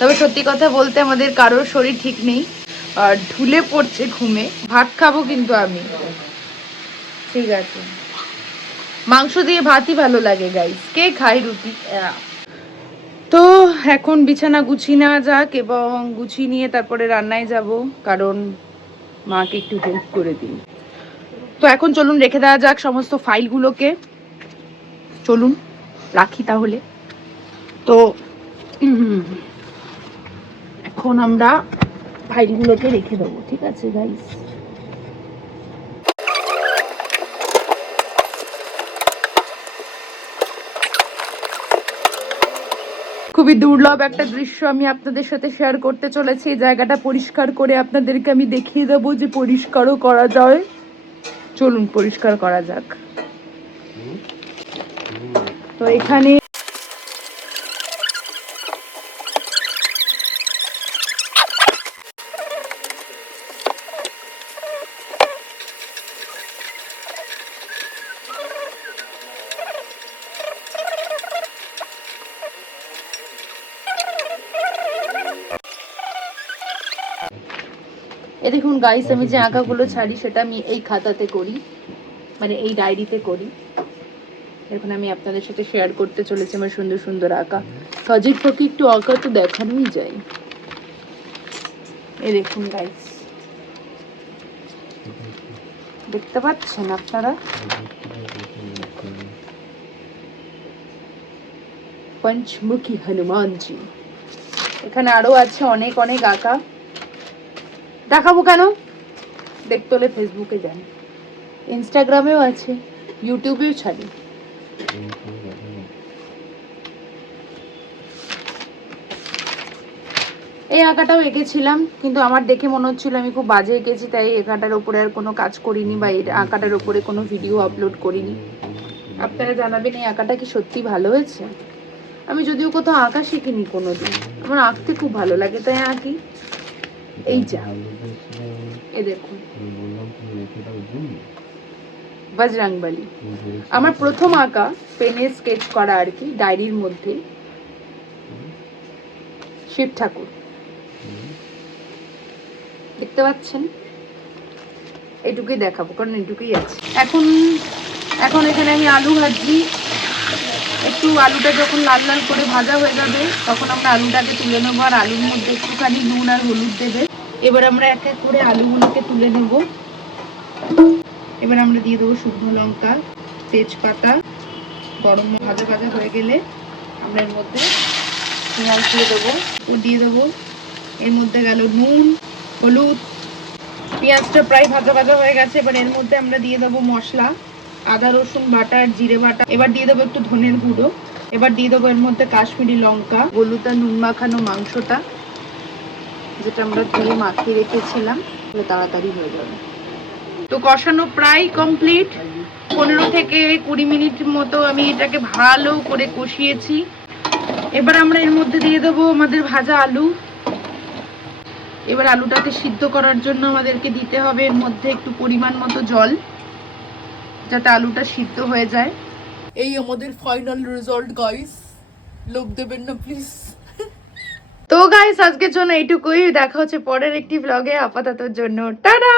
তবে সত্যি কথা বলতে আমাদের কারোর শরীর ঠিক নেই, আর ঢুলে পড়ছে ঘুমে। ভাত খাবো কিন্তু আমি, ঠিক আছে? মাংস দিয়ে ভাতই ভালো লাগে গাইস, কে খায় রুটি? তো এখন বিছানা গুছিয়ে নেওয়া যাক, এবং গুছিয়ে নিয়ে তারপরে রান্নায় যাব, কারণ মাকে একটু হেল্প করে দিই। তো এখন চলুন রেখে দেওয়া যাক সমস্ত ফাইলগুলোকে। চলুন রাখি তাহলে। তো এখন আমরা ফাইলগুলোকে রেখে দেবো, ঠিক আছে গাইস? খুবই দুর্লভ একটা দৃশ্য আমি আপনাদের সাথে শেয়ার করতে চলেছি। এই জায়গাটা পরিষ্কার করে আপনাদেরকে আমি দেখিয়ে দেবো যে পরিষ্কারও করা যায়। চলুন পরিষ্কার করা যাক। তো এখানে দেখুন গাইস, আমি যে আঁকাগুলো ছাড়ি সেটা আমি এই খাতাতে করি, মানে এই ডায়েরিতে করি। এখন আমি আপনাদের সাথে শেয়ার করতে চলেছি আমার সুন্দর সুন্দর আঁকা। কাজের ফাঁকে একটু আঁকা তো দেখানোই যায়। এই দেখুন গাইস, দেখতে পাচ্ছেন আপনারা? পঞ্চমুখী হনুমানজি। এখানে আরো আছে অনেক অনেক আঁকা। দেখাবো কেন? দেখতে হলে ফেসবুকে যান, ইনস্টাগ্রামেও আছে, ইউটিউবেও ছাড়ি। এই আঁকাটাও এঁকেছিলাম, কিন্তু আমার দেখে মনে হচ্ছিল আমি খুব বাজে এঁকেছি, তাই আঁকাটার উপরে আর কোনো কাজ করিনি, বা এই আঁকাটার উপরে কোনো ভিডিও আপলোড করিনি। আপনারা জানাবেন এই আঁকাটা কি সত্যি ভালো হয়েছে। আমি যদিও কোথাও আঁকা শিখিনি কোনোদিন, আমার আঁকতে খুব ভালো লাগে তাই আঁকি। এই যা, এ দেখুন বজরংবলী। আমার প্রথম আঁকা পেনে স্কেচ করা আর কি, ডায়েরির মধ্যে শিব ঠাকুর। দেখতে পাচ্ছেন? এইটুকুই দেখাবো কারণ এইটুকুই আছে। এখন এখানে আমি আলু ভাজি। একটু আলুটা যখন লাল লাল করে ভাজা হয়ে যাবে তখন আমরা আলুটাকে তুলে নেবো, আর আলুর মধ্যে একটুখানি নুন আর হলুদ দেবে। এবার আমরা এক এক করে আলুগুলোকে তুলে নেব। এবার আমরা দিয়ে দেবো শুকনো লঙ্কা, তেজপাতা, গরম ভাজা ভাজা হয়ে গেলে আমরা এর মধ্যে পেঁয়াজ দিয়ে দেবো। এর মধ্যে গেল নুন, হলুদ। পেঁয়াজটা প্রায় ভাজা ভাজা হয়ে গেছে। এবার এর মধ্যে আমরা দিয়ে দেবো মশলা, আদা রসুন বাটা আর জিরে বাটা। এবার দিয়ে দেবো একটু ধনের গুঁড়ো। এবার দিয়ে দেবো এর মধ্যে কাশ্মীরি লঙ্কা, হলুদ আর নুন মাখানো মাংসটা, যেটা আমরা ধুয়ে মাখিয়ে রেখেছিলাম, তাড়াতাড়ি হয়ে যাবে। তো কষানো প্রায় কমপ্লিট। 15 থেকে 20 মিনিট মতো আমি এটাকে ভালো করে কষিয়েছি। এবার আমরা এর মধ্যে দিয়ে দেবো আমাদের ভাজা আলু। এবার আলুটাকে সিদ্ধ করার জন্য আমাদেরকে দিতে হবে এর মধ্যে একটু পরিমাণ মতো জল, যাতে আলুটা সিদ্ধ হয়ে যায়। এই আমাদের ফাইনাল রেজাল্ট গাইস, লোভ দেবেন না প্লিজ। তো গাইস আজকের জন্য এইটুকুই, দেখা হচ্ছে পরের একটি ব্লগে। আপাততর জন্য টাটা।